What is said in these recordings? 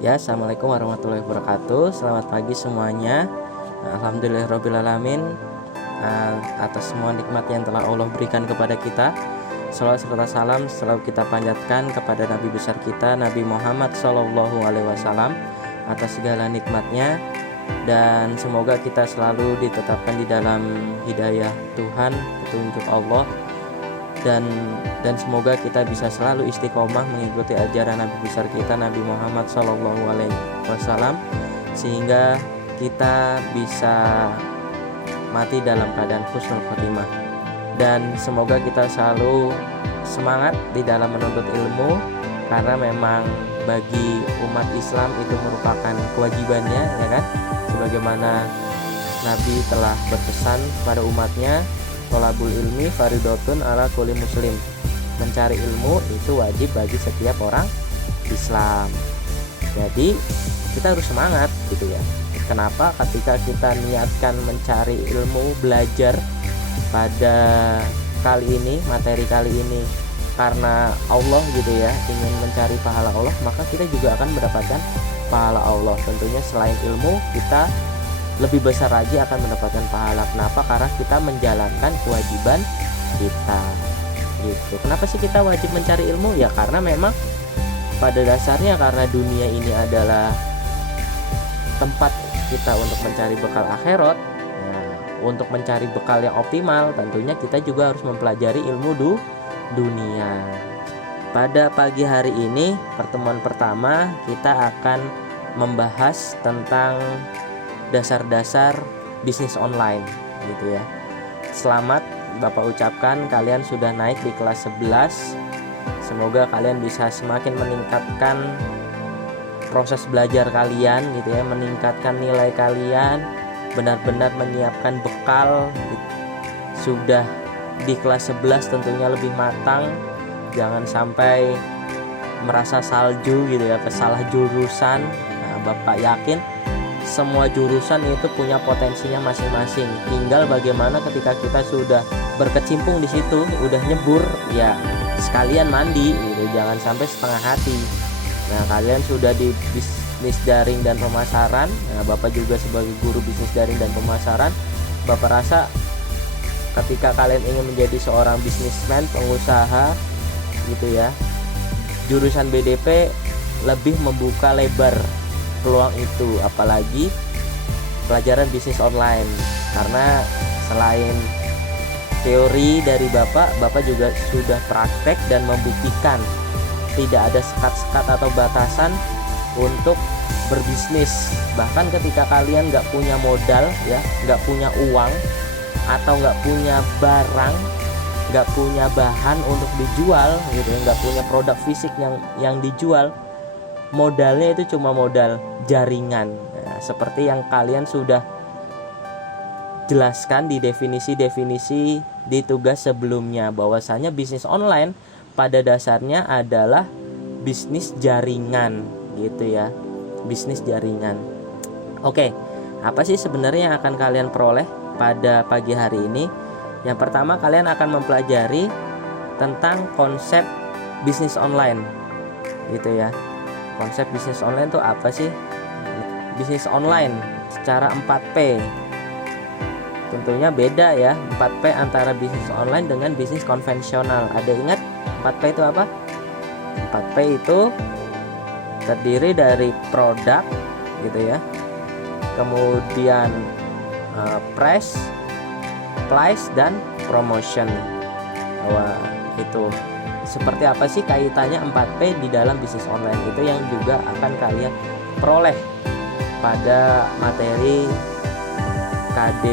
Ya, assalamualaikum warahmatullahi wabarakatuh. Selamat pagi semuanya. Alhamdulillahirobbilalamin, atas semua nikmat yang telah Allah berikan kepada kita. Salawat serta salam selalu kita panjatkan kepada Nabi besar kita, Nabi Muhammad SAW, atas segala nikmatnya. Dan semoga kita selalu ditetapkan di dalam hidayah Tuhan, petunjuk Allah. Dan semoga kita bisa selalu istiqomah mengikuti ajaran Nabi besar kita, Nabi Muhammad SAW, sehingga kita bisa mati dalam keadaan husnul khotimah. Dan semoga kita selalu semangat di dalam menuntut ilmu, karena memang bagi umat Islam itu merupakan kewajibannya, ya kan? Sebagaimana Nabi telah berpesan pada umatnya, thalabul ilmi faridotun ala kulli muslim. Mencari ilmu itu wajib bagi setiap orang Islam. Jadi kita harus semangat gitu ya. Kenapa? Ketika kita niatkan mencari ilmu, belajar pada kali ini, materi kali ini karena Allah gitu ya, ingin mencari pahala Allah, maka kita juga akan mendapatkan pahala Allah. Tentunya selain ilmu, kita lebih besar lagi akan mendapatkan pahala. Kenapa? Karena kita menjalankan kewajiban kita gitu. Kenapa sih kita wajib mencari ilmu? Ya karena memang pada dasarnya karena dunia ini adalah tempat kita untuk mencari bekal akhirat. Nah, untuk mencari bekal yang optimal, tentunya kita juga harus mempelajari ilmu dunia. Pada pagi hari ini, pertemuan pertama kita akan membahas tentang dasar-dasar bisnis online gitu ya. Selamat Bapak ucapkan, kalian sudah naik di kelas 11. Semoga kalian bisa semakin meningkatkan proses belajar kalian gitu ya, meningkatkan nilai kalian, benar-benar menyiapkan bekal. Sudah di kelas 11 tentunya lebih matang. Jangan sampai merasa salju gitu ya, salah jurusan. Nah, Bapak yakin semua jurusan itu punya potensinya masing-masing. Tinggal bagaimana ketika kita sudah berkecimpung di situ, udah nyebur, ya sekalian mandi gitu. Jangan sampai setengah hati. Nah, kalian sudah di bisnis daring dan pemasaran. Nah, Bapak juga sebagai guru bisnis daring dan pemasaran, Bapak rasa ketika kalian ingin menjadi seorang bisnismen, pengusaha gitu ya, jurusan BDP lebih membuka lebar peluang itu, apalagi pelajaran bisnis online. Karena selain teori dari Bapak juga sudah praktek dan membuktikan tidak ada sekat-sekat atau batasan untuk berbisnis. Bahkan ketika kalian nggak punya modal ya, nggak punya uang atau nggak punya barang, nggak punya bahan untuk dijual gitu ya, nggak punya produk fisik yang dijual, modalnya itu cuma modal jaringan. Nah, seperti yang kalian sudah jelaskan di definisi-definisi di tugas sebelumnya, bahwasanya bisnis online pada dasarnya adalah bisnis jaringan gitu ya, bisnis jaringan. Oke, apa sih sebenarnya yang akan kalian peroleh pada pagi hari ini? Yang pertama, kalian akan mempelajari tentang konsep bisnis online gitu ya. Konsep bisnis online itu apa sih? Bisnis online secara 4P. Tentunya beda ya, 4P antara bisnis online dengan bisnis konvensional. Ada ingat 4P itu apa? 4P itu terdiri dari produk gitu ya. Kemudian price, dan promotion. Wah, itu seperti apa sih kaitannya 4P di dalam bisnis online? Itu yang juga akan kalian peroleh pada materi KD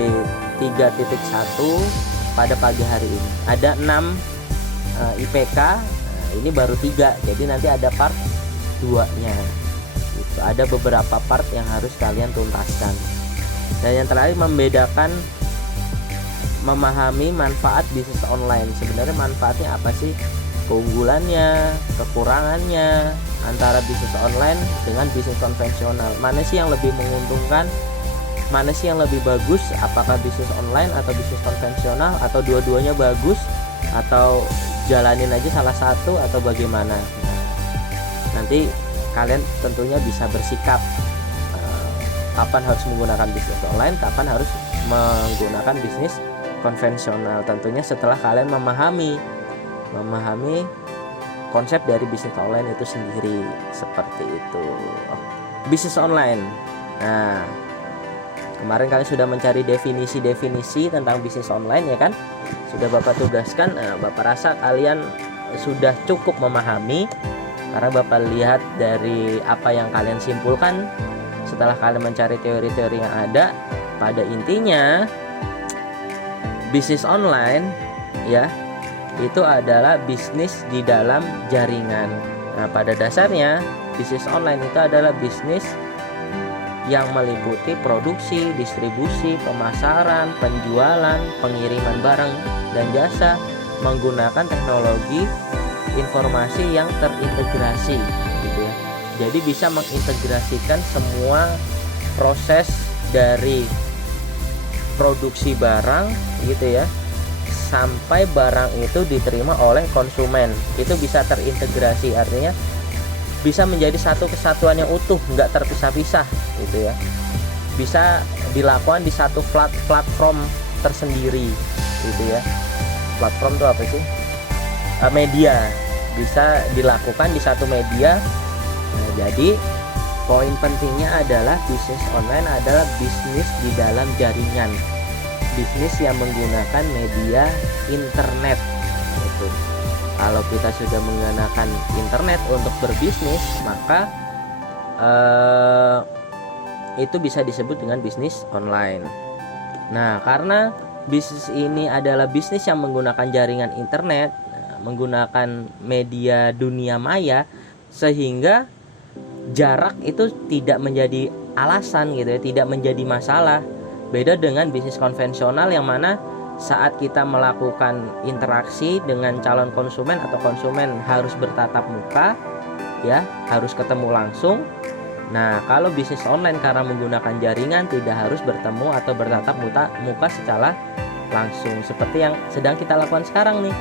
3.1 pada pagi hari ini. Ada 6 IPK, ini baru 3, jadi nanti ada part 2-nya gitu. Ada beberapa part yang harus kalian tuntaskan. Dan yang terakhir, memahami manfaat bisnis online. Sebenarnya manfaatnya apa sih? Keunggulannya, kekurangannya antara bisnis online dengan bisnis konvensional. Mana sih yang lebih menguntungkan? Mana sih yang lebih bagus? Apakah bisnis online atau bisnis konvensional, atau dua-duanya bagus, atau jalanin aja salah satu, atau bagaimana? Nanti kalian tentunya bisa bersikap kapan harus menggunakan bisnis online, kapan harus menggunakan bisnis konvensional. Tentunya setelah kalian memahami konsep dari bisnis online itu sendiri, seperti itu. Bisnis online. Nah, kemarin kalian sudah mencari definisi tentang bisnis online, ya kan? Sudah Bapak tugaskan. Bapak rasa kalian sudah cukup memahami, karena Bapak lihat dari apa yang kalian simpulkan setelah kalian mencari teori-teori yang ada. Pada intinya, bisnis online ya itu adalah bisnis di dalam jaringan. Nah, pada dasarnya bisnis online itu adalah bisnis yang meliputi produksi, distribusi, pemasaran, penjualan, pengiriman barang dan jasa menggunakan teknologi informasi yang terintegrasi, gitu ya. Jadi bisa mengintegrasikan semua proses dari produksi barang, gitu ya, sampai barang itu diterima oleh konsumen. Itu bisa terintegrasi, artinya bisa menjadi satu kesatuan yang utuh, nggak terpisah-pisah, gitu ya. Bisa dilakukan di satu platform tersendiri, gitu ya. Platform itu apa sih? Media. Bisa dilakukan di satu media. Nah, jadi poin pentingnya adalah bisnis online adalah bisnis di dalam jaringan, bisnis yang menggunakan media internet. Itu. Kalau kita sudah menggunakan internet untuk berbisnis, maka itu bisa disebut dengan bisnis online. Nah, karena bisnis ini adalah bisnis yang menggunakan jaringan internet, menggunakan media dunia maya, sehingga jarak itu tidak menjadi alasan, gitu ya, tidak menjadi masalah. Beda dengan bisnis konvensional yang mana saat kita melakukan interaksi dengan calon konsumen atau konsumen harus bertatap muka, ya, harus ketemu langsung. Nah, kalau bisnis online karena menggunakan jaringan tidak harus bertemu atau bertatap muka secara langsung, seperti yang sedang kita lakukan sekarang nih,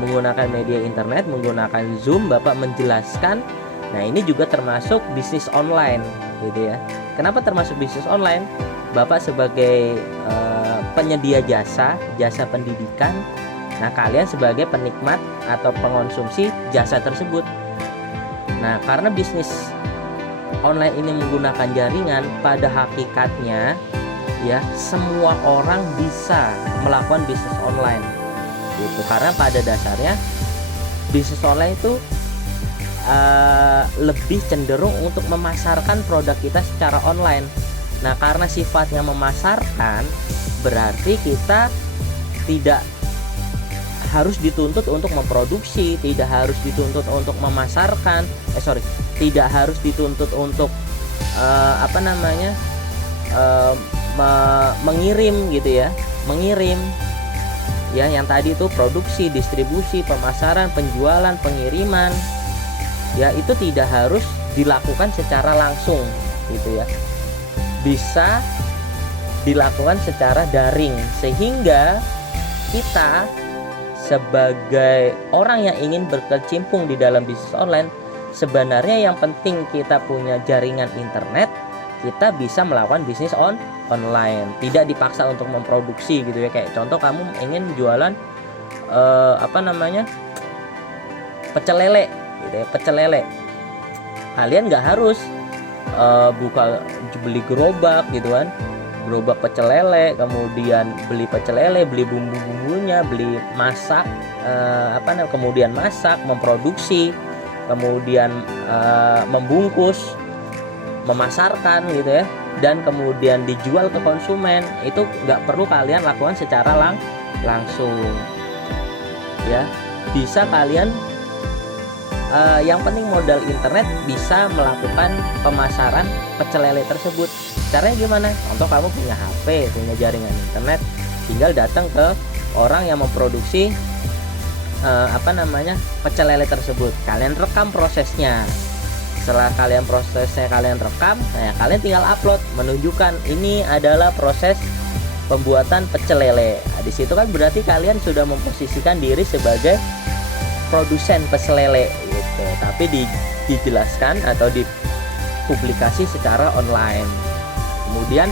menggunakan media internet, menggunakan Zoom. Bapak menjelaskan. Nah, ini juga termasuk bisnis online, gitu ya. Kenapa termasuk bisnis online? Bapak sebagai penyedia jasa pendidikan. Nah, kalian sebagai penikmat atau pengonsumsi jasa tersebut. Nah, karena bisnis online ini menggunakan jaringan, pada hakikatnya ya semua orang bisa melakukan bisnis online, gitu. Karena pada dasarnya bisnis online itu lebih cenderung untuk memasarkan produk kita secara online. Nah, karena sifatnya memasarkan, berarti kita tidak harus dituntut untuk memproduksi, tidak harus dituntut untuk memasarkan, tidak harus dituntut untuk mengirim, gitu ya, mengirim. Ya, yang tadi itu produksi, distribusi, pemasaran, penjualan, pengiriman. Ya, itu tidak harus dilakukan secara langsung, gitu ya. Bisa dilakukan secara daring, sehingga kita sebagai orang yang ingin berkecimpung di dalam bisnis online, sebenarnya yang penting kita punya jaringan internet, kita bisa melakukan bisnis online, tidak dipaksa untuk memproduksi, gitu ya. Kayak contoh, kamu ingin jualan pecel lele, gitu ya, pecel lele. Kalian nggak harus beli gerobak, gitu kan, gerobak pecel lele, kemudian beli pecel lele, beli bumbu-bumbunya, beli masak, kemudian masak, memproduksi, kemudian membungkus, memasarkan, gitu ya, dan kemudian dijual ke konsumen. Itu nggak perlu kalian lakukan secara langsung, ya. Bisa kalian yang penting modal internet bisa melakukan pemasaran pecel lele tersebut. Caranya gimana? Contoh, kamu punya HP, punya jaringan internet, tinggal datang ke orang yang memproduksi pecel lele tersebut. Kalian rekam prosesnya. Setelah kalian rekam, nah kalian tinggal upload, menunjukkan ini adalah proses pembuatan pecel lele. Nah, di situ kan berarti kalian sudah memposisikan diri sebagai produsen pecel lele, gitu. Tapi di dijelaskan atau dipublikasi secara online. Kemudian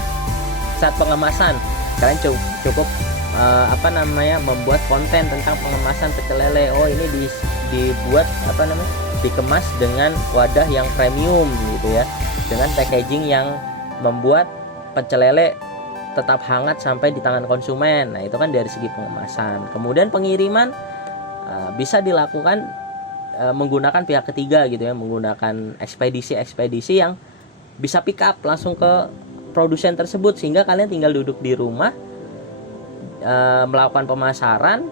saat pengemasan, kalian cukup membuat konten tentang pengemasan pecel lele. Oh, ini dibuat dikemas dengan wadah yang premium gitu ya, dengan packaging yang membuat pecel lele tetap hangat sampai di tangan konsumen. Nah, itu kan dari segi pengemasan. Kemudian pengiriman bisa dilakukan menggunakan pihak ketiga gitu ya, menggunakan ekspedisi yang bisa pick up langsung ke produsen tersebut, sehingga kalian tinggal duduk di rumah, melakukan pemasaran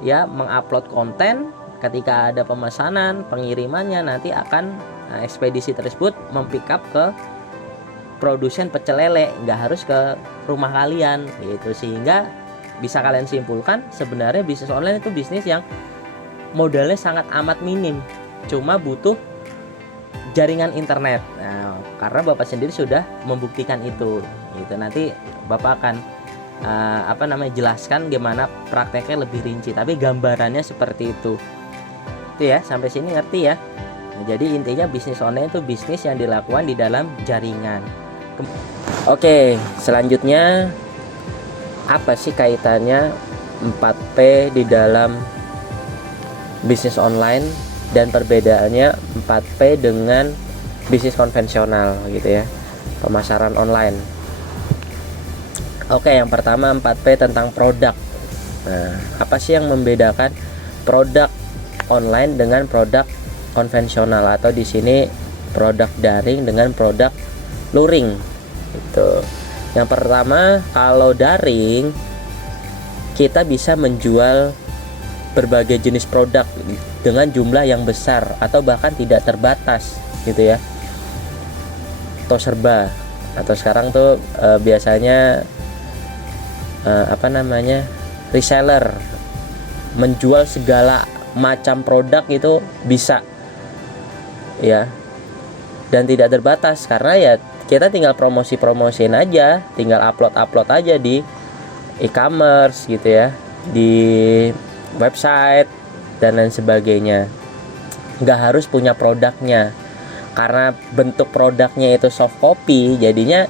ya, mengupload konten. Ketika ada pemesanan, pengirimannya nanti akan ekspedisi tersebut mempick up ke produsen pecel lele, nggak harus ke rumah kalian gitu. Sehingga bisa kalian simpulkan sebenarnya bisnis online itu bisnis yang modalnya sangat amat minim, cuma butuh jaringan internet. Nah, karena Bapak sendiri sudah membuktikan itu gitu. Nanti Bapak akan jelaskan gimana prakteknya lebih rinci, tapi gambarannya seperti itu ya. Sampai sini ngerti ya. Nah, jadi intinya bisnis online itu bisnis yang dilakukan di dalam jaringan. Oke, selanjutnya apa sih kaitannya 4P di dalam bisnis online dan perbedaannya 4P dengan bisnis konvensional gitu ya, pemasaran online. Oke, yang pertama 4P tentang produk. Nah, apa sih yang membedakan produk online dengan produk konvensional, atau di sini produk daring dengan produk luring gitu. Yang pertama, kalau daring kita bisa menjual berbagai jenis produk dengan jumlah yang besar atau bahkan tidak terbatas gitu ya. Serba, atau sekarang tuh biasanya reseller, menjual segala macam produk itu bisa ya, dan tidak terbatas, karena ya kita tinggal promosiin aja, tinggal upload aja di e-commerce gitu ya, di website dan lain sebagainya. Nggak harus punya produknya, karena bentuk produknya itu soft copy, jadinya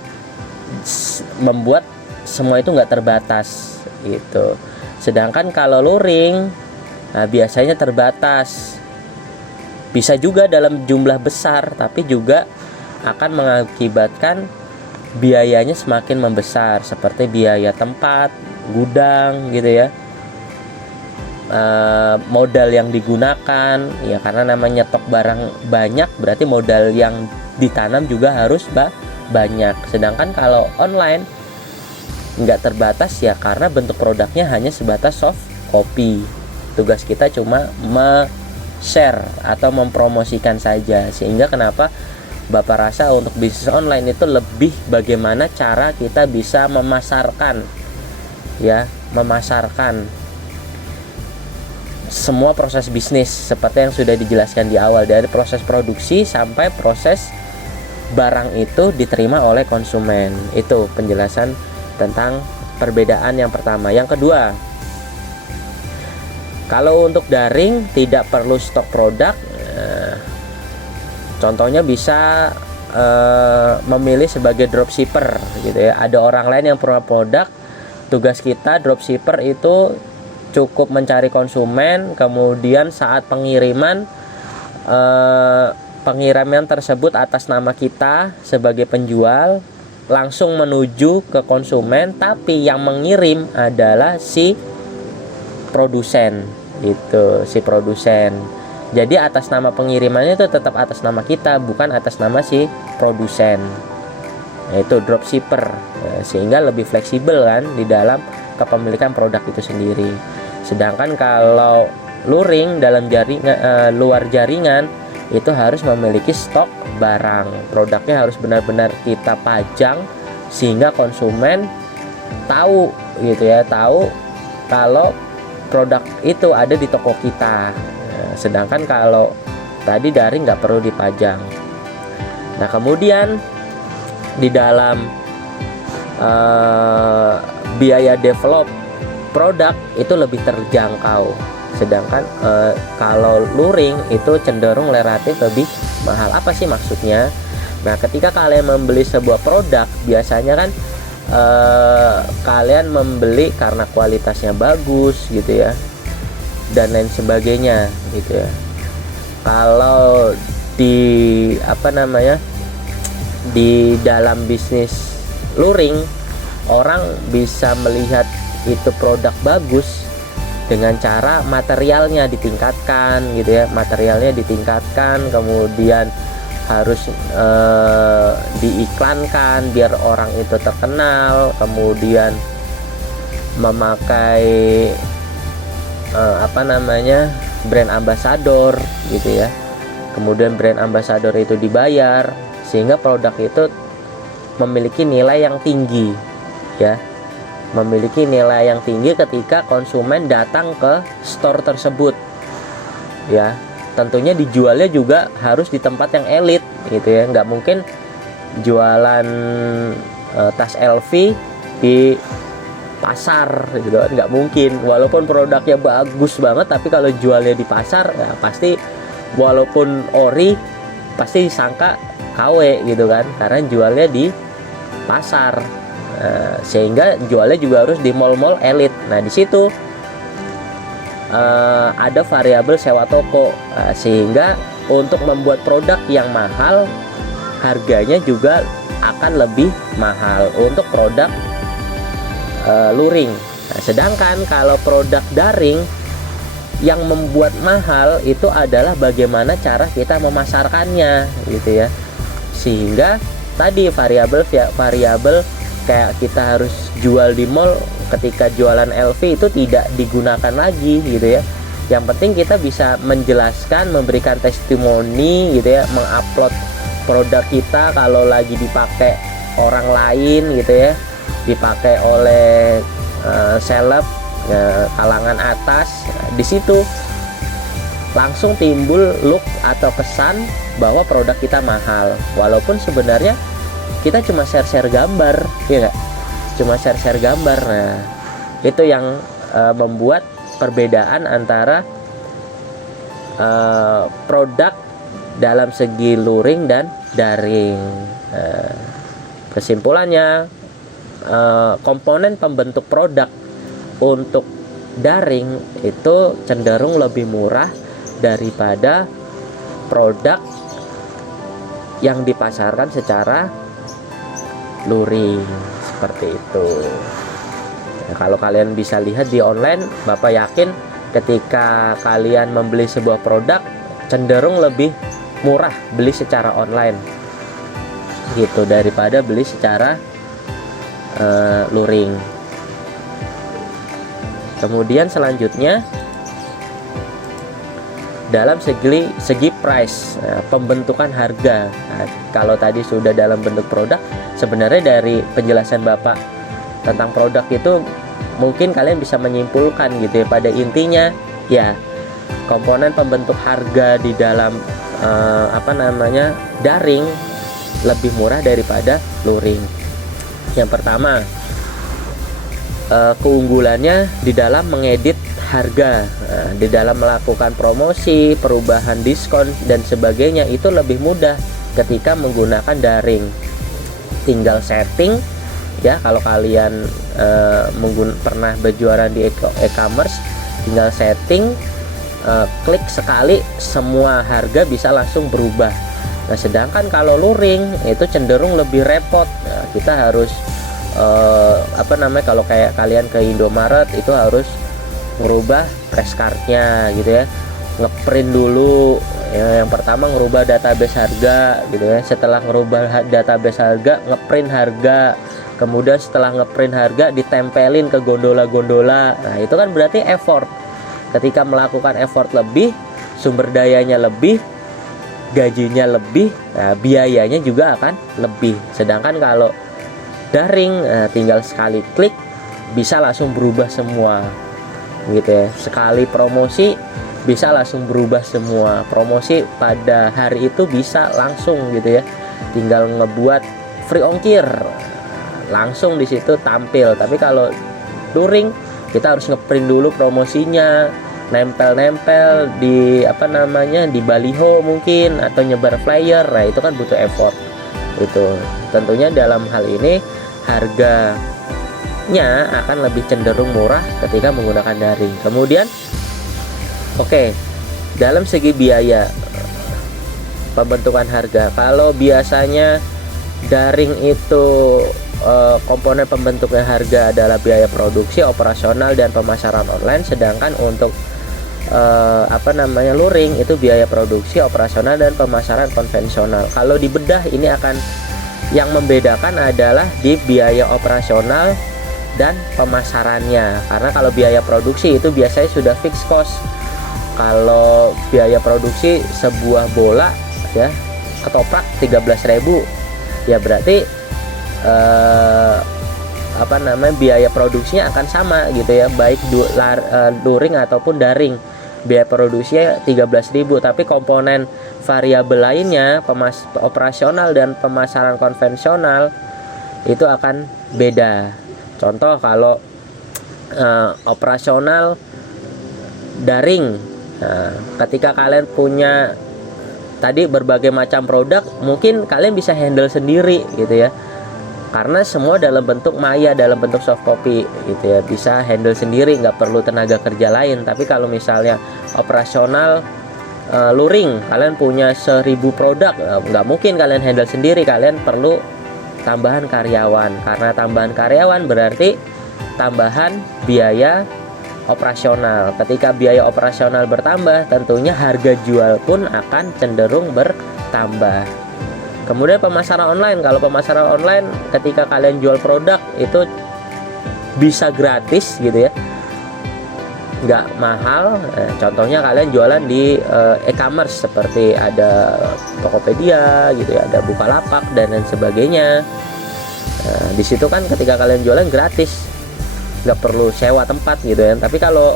membuat semua itu nggak terbatas gitu. Sedangkan kalau luring, nah biasanya terbatas, bisa juga dalam jumlah besar, tapi juga akan mengakibatkan biayanya semakin membesar, seperti biaya tempat, gudang gitu ya, modal yang digunakan ya, karena namanya stok barang banyak berarti modal yang ditanam juga harus banyak. Sedangkan kalau online nggak terbatas ya, karena bentuk produknya hanya sebatas soft copy. Tugas kita cuma share atau mempromosikan saja. Sehingga kenapa Bapak rasa untuk bisnis online itu lebih bagaimana cara kita bisa memasarkan semua proses bisnis, seperti yang sudah dijelaskan di awal, dari proses produksi sampai proses barang itu diterima oleh konsumen. Itu penjelasan tentang perbedaan yang pertama. Yang kedua, kalau untuk daring tidak perlu stok produk. Contohnya bisa memilih sebagai dropshipper gitu ya. Ada orang lain yang punya produk, tugas kita dropshipper itu cukup mencari konsumen, kemudian saat pengiriman tersebut atas nama kita sebagai penjual langsung menuju ke konsumen, tapi yang mengirim adalah si produsen gitu, si produsen. Jadi atas nama pengirimannya itu tetap atas nama kita, bukan atas nama si produsen. Yaitu dropshipper, sehingga lebih fleksibel kan di dalam kepemilikan produk itu sendiri. Sedangkan kalau luring dalam luar jaringan itu harus memiliki stok barang. Produknya harus benar-benar kita pajang sehingga konsumen tahu gitu ya, tahu kalau produk itu ada di toko kita. Sedangkan kalau tadi daring nggak perlu dipajang. Nah, kemudian di dalam biaya develop produk itu lebih terjangkau. Sedangkan kalau luring itu cenderung relatif lebih Mahal apa sih maksudnya? Nah, ketika kalian membeli sebuah produk, biasanya kan kalian membeli karena kualitasnya bagus gitu ya, dan lain sebagainya gitu ya. Kalau di di dalam bisnis luring, orang bisa melihat itu produk bagus dengan cara materialnya ditingkatkan gitu ya, materialnya ditingkatkan, kemudian harus diiklankan biar orang itu terkenal, kemudian memakai brand ambassador gitu ya, kemudian brand ambassador itu dibayar sehingga produk itu memiliki nilai yang tinggi ya, memiliki nilai yang tinggi ketika konsumen datang ke store tersebut ya. Tentunya dijualnya juga harus di tempat yang elit gitu ya, nggak mungkin jualan tas LV di pasar gitu kan, nggak mungkin. Walaupun produknya bagus banget, tapi kalau jualnya di pasar ya pasti walaupun ori pasti disangka KW gitu kan, karena jualnya di pasar. Sehingga jualnya juga harus di mall-mall elit. Nah, di situ ada variabel sewa toko, sehingga untuk membuat produk yang mahal harganya juga akan lebih mahal untuk produk luring. Nah, sedangkan kalau produk daring yang membuat mahal itu adalah bagaimana cara kita memasarkannya gitu ya, sehingga tadi variabel kayak kita harus jual di mall, ketika jualan LV itu tidak digunakan lagi gitu ya. Yang penting kita bisa menjelaskan, memberikan testimoni gitu ya, mengupload produk kita kalau lagi dipakai orang lain gitu ya, dipakai oleh seleb kalangan atas. Di situ langsung timbul look atau kesan bahwa produk kita mahal, walaupun sebenarnya kita cuma share-share gambar ya gak? Cuma share-share gambar. Nah, itu yang membuat perbedaan antara produk dalam segi luring dan daring. Kesimpulannya, komponen pembentuk produk untuk daring itu cenderung lebih murah daripada produk yang dipasarkan secara luring, seperti itu. Nah, kalau kalian bisa lihat di online, Bapak yakin ketika kalian membeli sebuah produk cenderung lebih murah beli secara online gitu daripada beli secara luring. Kemudian selanjutnya dalam segi price, pembentukan harga. Nah, kalau tadi sudah dalam bentuk produk, sebenarnya dari penjelasan Bapak tentang produk itu mungkin kalian bisa menyimpulkan gitu ya, pada intinya ya komponen pembentuk harga di dalam daring lebih murah daripada luring. Yang pertama, keunggulannya di dalam mengedit harga, di dalam melakukan promosi, perubahan diskon dan sebagainya itu lebih mudah ketika menggunakan daring. Tinggal setting ya, kalau kalian pernah berjualan di e-commerce, tinggal setting, klik sekali semua harga bisa langsung berubah. Nah, sedangkan kalau luring itu cenderung lebih repot. Nah, kita harus kalau kayak kalian ke Indomaret itu harus merubah press cardnya gitu ya, ngeprint dulu ya. Yang pertama ngerubah database harga gitu ya, setelah ngerubah database harga ngeprint harga, kemudian setelah ngeprint harga ditempelin ke gondola-gondola. Nah, itu kan berarti effort. Ketika melakukan effort lebih, sumber dayanya lebih, gajinya lebih, nah, biayanya juga akan lebih. Sedangkan kalau daring, tinggal sekali klik bisa langsung berubah semua gitu ya. Sekali promosi bisa langsung berubah semua. Promosi pada hari itu bisa langsung gitu ya, tinggal ngebuat free ongkir langsung di situ tampil. Tapi kalau luring kita harus ngeprint dulu promosinya, nempel-nempel di di baliho mungkin, atau nyebar flyer. Nah itu kan butuh effort. Itu tentunya dalam hal ini harganya akan lebih cenderung murah ketika menggunakan daring. Kemudian dalam segi biaya pembentukan harga, kalau biasanya daring itu komponen pembentuknya harga adalah biaya produksi, operasional, dan pemasaran online, sedangkan untuk luring itu biaya produksi, operasional, dan pemasaran konvensional. Kalau dibedah ini yang membedakan adalah di biaya operasional dan pemasarannya, karena kalau biaya produksi itu biasanya sudah fixed cost. Kalau biaya produksi sebuah bola ya ketoprak 13.000, ya berarti biaya produksinya akan sama gitu ya, baik luring ataupun daring. Biaya produksinya 13.000, tapi komponen variabel lainnya, operasional dan pemasaran konvensional itu akan beda. Contoh kalau operasional daring, ketika kalian punya tadi berbagai macam produk, mungkin kalian bisa handle sendiri gitu ya, karena semua dalam bentuk maya, dalam bentuk soft copy gitu ya, bisa handle sendiri, nggak perlu tenaga kerja lain. Tapi kalau misalnya operasional luring, kalian punya 1000 produk, nggak mungkin kalian handle sendiri, kalian perlu tambahan karyawan. Karena tambahan karyawan berarti tambahan biaya operasional. Ketika biaya operasional bertambah, tentunya harga jual pun akan cenderung bertambah. Kemudian pemasaran online. Kalau pemasaran online, ketika kalian jual produk itu bisa gratis gitu ya, nggak mahal. Contohnya kalian jualan di e-commerce seperti ada Tokopedia gitu ya, ada Bukalapak dan lain sebagainya. Di situ kan ketika kalian jualan gratis, nggak perlu sewa tempat gitu ya. Tapi kalau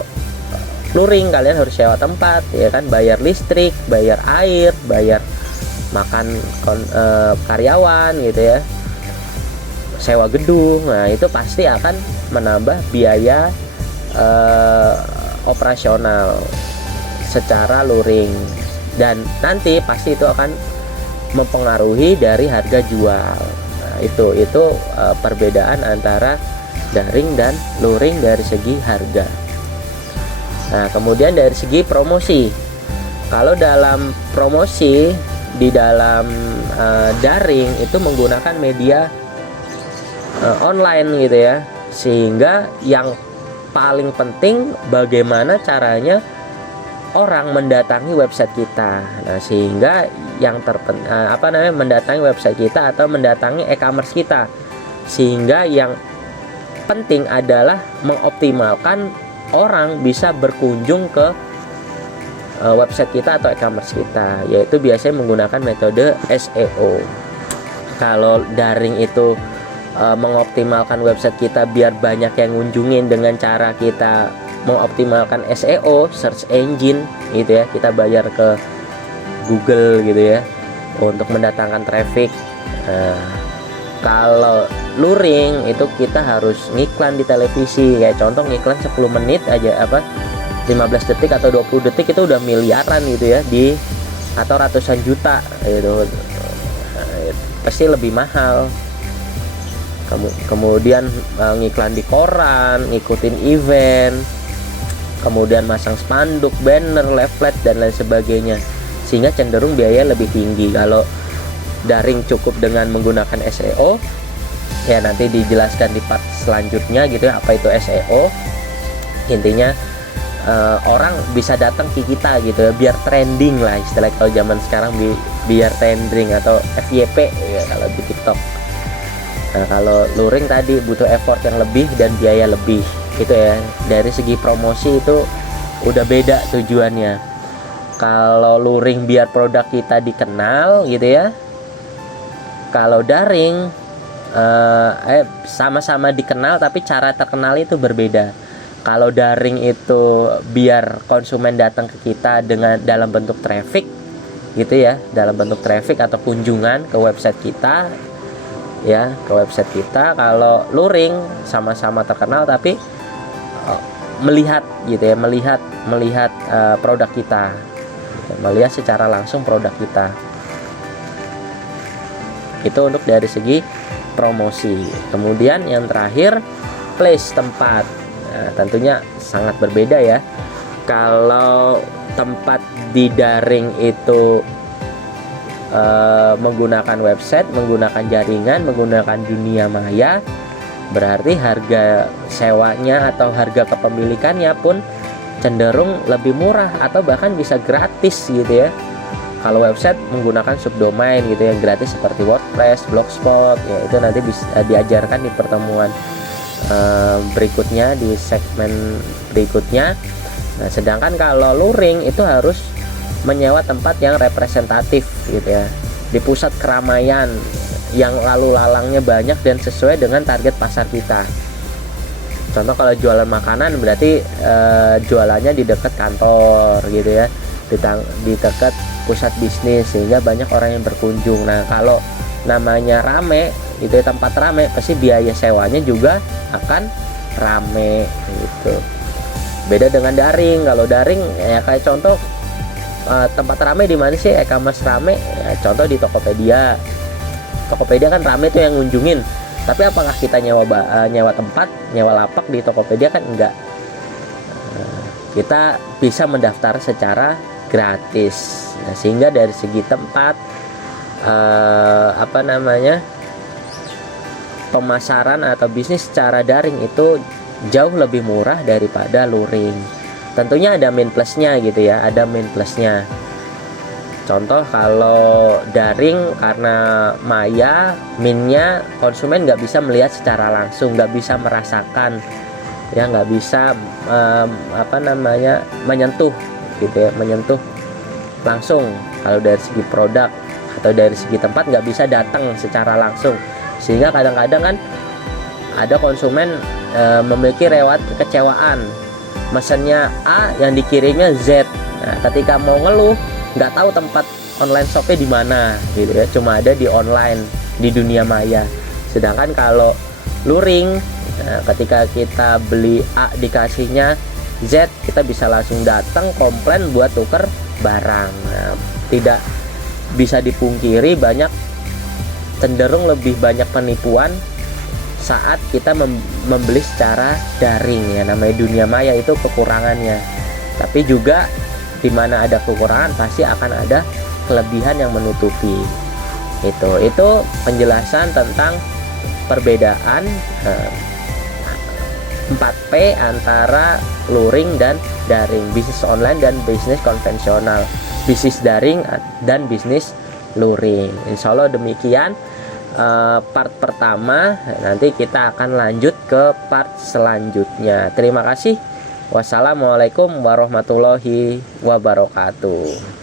luring kalian harus sewa tempat ya kan, bayar listrik, bayar air, bayar makan karyawan gitu ya, sewa gedung. Nah itu pasti akan menambah biaya operasional secara luring, dan nanti pasti itu akan mempengaruhi dari harga jual. Nah itu perbedaan antara daring dan luring dari segi harga. Nah kemudian dari segi promosi, kalau dalam promosi di dalam daring itu menggunakan media online gitu ya, sehingga yang paling penting bagaimana caranya orang mendatangi website kita. Nah sehingga yang mendatangi website kita atau mendatangi e-commerce kita, sehingga yang penting adalah mengoptimalkan orang bisa berkunjung ke website kita atau e-commerce kita, yaitu biasanya menggunakan metode SEO. Kalau daring itu mengoptimalkan website kita biar banyak yang ngunjungin dengan cara kita mengoptimalkan SEO, search engine gitu ya, kita bayar ke Google gitu ya untuk mendatangkan traffic. Kalau luring itu kita harus ngiklan di televisi, ya contoh ngiklan 10 menit aja 15 detik atau 20 detik itu udah miliaran gitu ya, atau ratusan juta gitu. Pasti lebih mahal. Kemudian ngiklan di koran, ngikutin event, kemudian masang spanduk, banner, leaflet dan lain sebagainya, sehingga cenderung biaya lebih tinggi. Kalau daring cukup dengan menggunakan SEO, ya nanti dijelaskan di part selanjutnya gitu ya, apa itu SEO. Intinya orang bisa datang ke kita gitu ya, biar trending lah istilah kalau zaman sekarang, biar trending atau FYP ya kalau di TikTok. Nah kalau luring tadi butuh effort yang lebih dan biaya lebih gitu ya. Dari segi promosi itu udah beda tujuannya. Kalau luring biar produk kita dikenal gitu ya, kalau daring sama-sama dikenal tapi cara terkenal itu berbeda. Kalau daring itu biar konsumen datang ke kita dalam bentuk traffic gitu ya, dalam bentuk traffic atau kunjungan ke website kita ya, ke website kita. Kalau luring sama-sama terkenal tapi melihat gitu ya, melihat produk kita, melihat secara langsung produk kita. Itu untuk dari segi promosi. Kemudian yang terakhir, place, tempat. Nah, tentunya sangat berbeda ya. Kalau tempat di daring itu menggunakan website, menggunakan jaringan, menggunakan dunia maya, berarti harga sewanya atau harga kepemilikannya pun cenderung lebih murah atau bahkan bisa gratis gitu ya. Kalau website menggunakan subdomain gitu ya, gratis seperti WordPress, Blogspot ya, itu nanti bisa diajarkan di pertemuan berikutnya, di segmen berikutnya. Nah, sedangkan kalau luring itu harus menyewa tempat yang representatif gitu ya, di pusat keramaian yang lalu lalangnya banyak dan sesuai dengan target pasar kita. Contoh kalau jualan makanan berarti jualannya di dekat kantor gitu ya, di dekat pusat bisnis sehingga banyak orang yang berkunjung. Nah, kalau namanya rame itu tempat rame, pasti biaya sewanya juga akan rame gitu. Beda dengan daring. Kalau daring ya kayak contoh tempat rame di mana sih e-commerce rame? Ya, contoh di Tokopedia. Tokopedia kan rame tuh yang ngunjungin. Tapi apakah kita nyewa tempat, nyewa lapak di Tokopedia? Kan enggak. Kita bisa mendaftar secara gratis. Nah, sehingga dari segi tempat pemasaran atau bisnis secara daring itu jauh lebih murah daripada luring. Tentunya ada min plusnya gitu ya, ada min plusnya. Contoh kalau daring karena maya, minnya konsumen nggak bisa melihat secara langsung, nggak bisa merasakan, ya nggak bisa menyentuh gitu ya, menyentuh langsung. Kalau dari segi produk atau dari segi tempat nggak bisa datang secara langsung, sehingga kadang-kadang kan ada konsumen memiliki rewat kekecewaan, mesennya A yang dikirimnya Z. Nah, ketika mau ngeluh nggak tahu tempat online shopnya di mana gitu ya, cuma ada di online, di dunia maya. Sedangkan kalau luring, ketika kita beli A dikasihnya Z, kita bisa langsung datang komplain buat tuker barang. Nah, tidak bisa dipungkiri cenderung lebih banyak penipuan saat kita membeli secara daring ya. Namanya dunia maya itu kekurangannya, tapi juga di mana ada kekurangan pasti akan ada kelebihan yang menutupi. Itu penjelasan tentang perbedaan 4P antara luring dan daring, bisnis online dan bisnis konvensional, bisnis daring dan bisnis luring. Insya Allah demikian part pertama. Nanti kita akan lanjut ke part selanjutnya. Terima kasih. Wassalamualaikum warahmatullahi wabarakatuh.